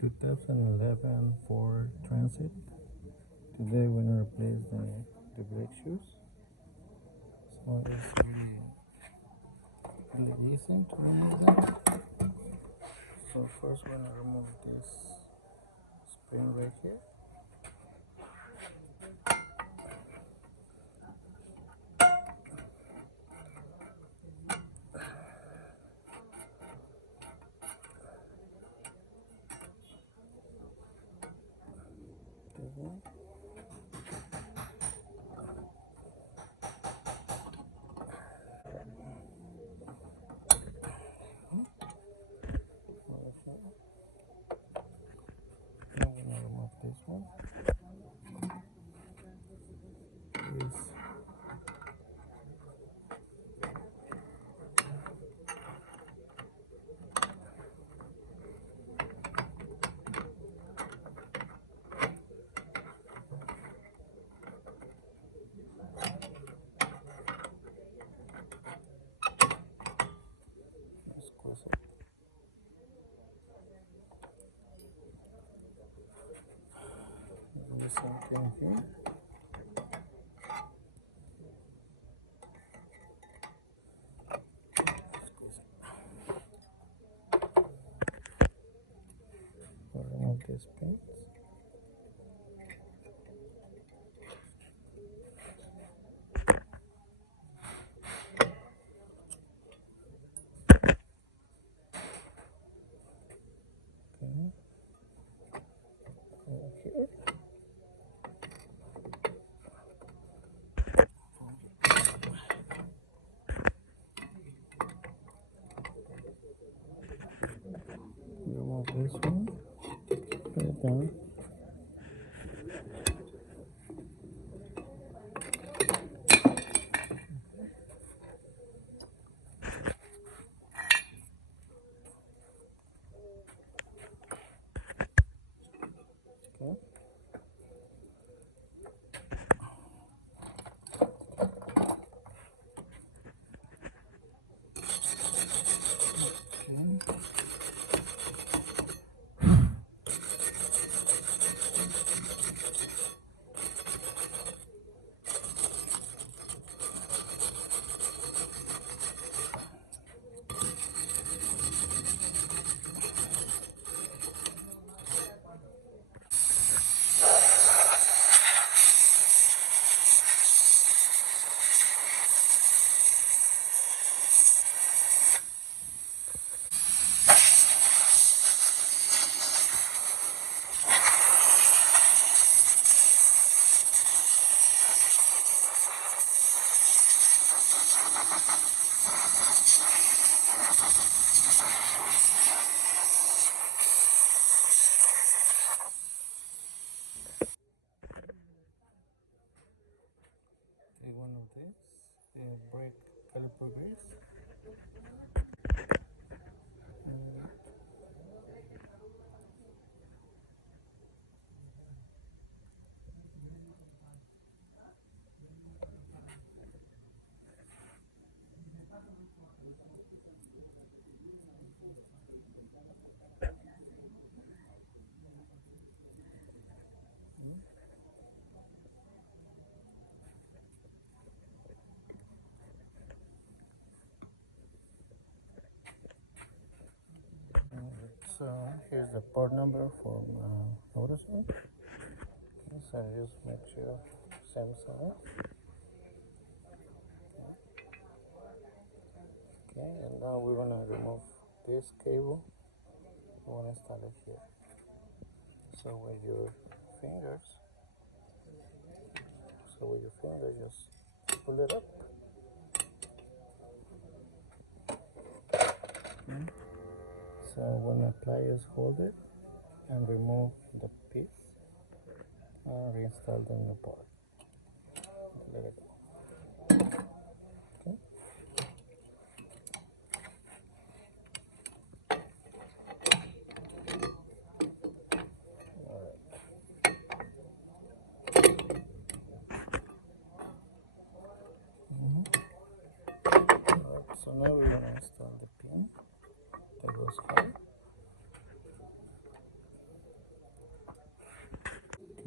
2011 Ford Transit. Today we're gonna replace the brake shoes. So it's really easy to remove them. So first we're gonna remove this spring right here. This one. Now we're gonna remove this one. This. Squeeze it. Do the same thing here. Squeeze it. We'll remove this paint. Okay. Here. Remove this one. Put it down. Okay. Take one of this, brake caliper grease. So here's the part number for noticing. Okay, so just make sure same size. Okay, and now we're gonna remove this cable. We wanna install it here. So with your fingers, just pull it up. Okay. So when the pliers hold it and remove the piece, reinstall the new part. Let it go. Okay. All right. All right. So now we're gonna install the pin that goes here.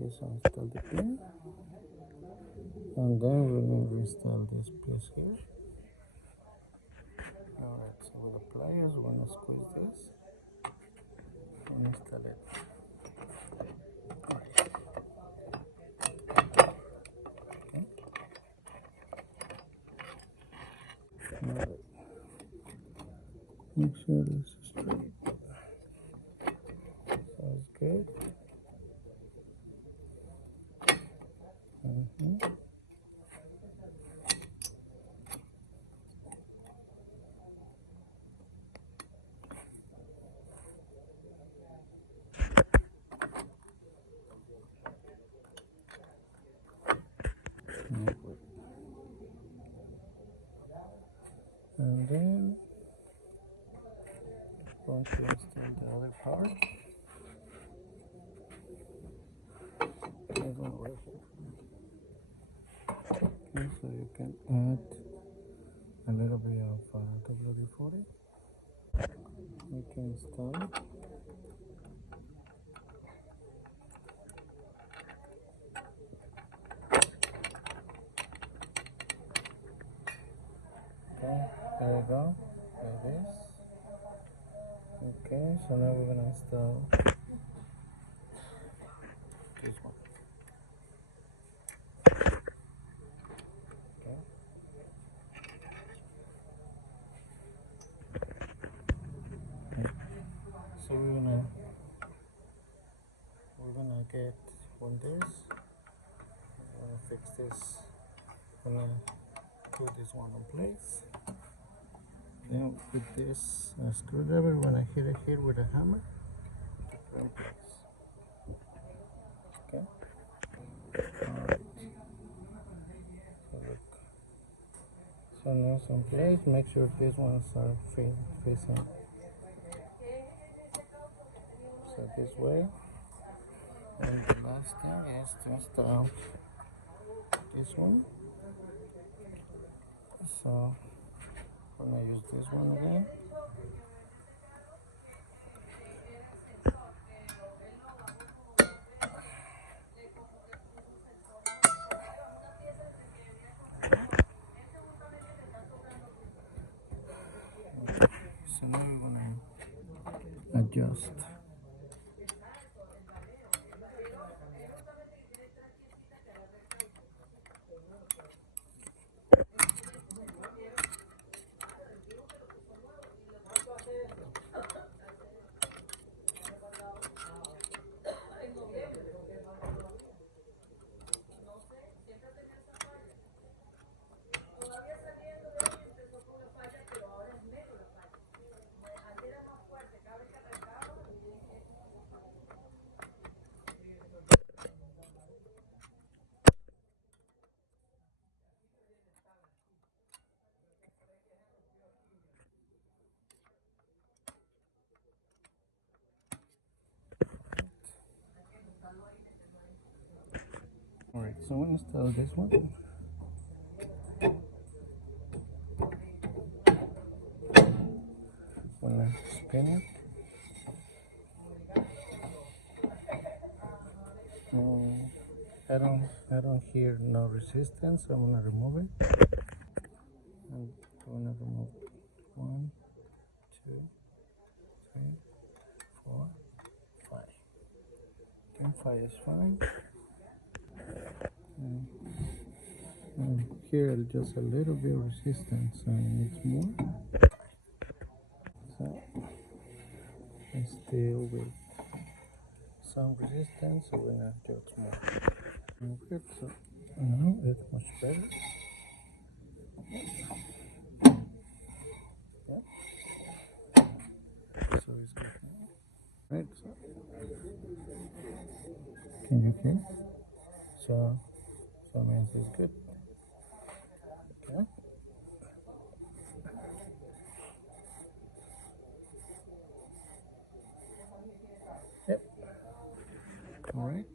Okay, so install the pin, and then we're going to install this piece here. Alright, so with the pliers, we're going to squeeze this and install it. Okay. Alright. Make sure this is straight. Sounds good. And then going to install the other part. I'm going to work it. Okay, so you can add a little bit of WD-40. You can install it. Okay, there we go, like this. Okay, so now we're gonna install this one. Okay. So we're gonna get on this. We're gonna fix this. We're gonna put this one in place. Then with this screwdriver, we're gonna hit it here with a hammer to put it in place. Okay. Alright. So look. So now it's in place. Make sure these ones are facing. So this way. And the last thing is to install this one. So we're gonna use this one again. So now we're gonna adjust. Alright, so we'll install this one. Wanna spin it. I don't hear no resistance, so I'm gonna remove it. I'm gonna remove 1, 2, 3, 4, 5. Okay, 5 is fine. And here just a little bit of resistance, so it needs more. So I still with some resistance, so we're gonna adjust more. Good, so now it's much better. Yeah. So it's good now. Right, so can you hear? So means it's good. Okay. Yep. All right.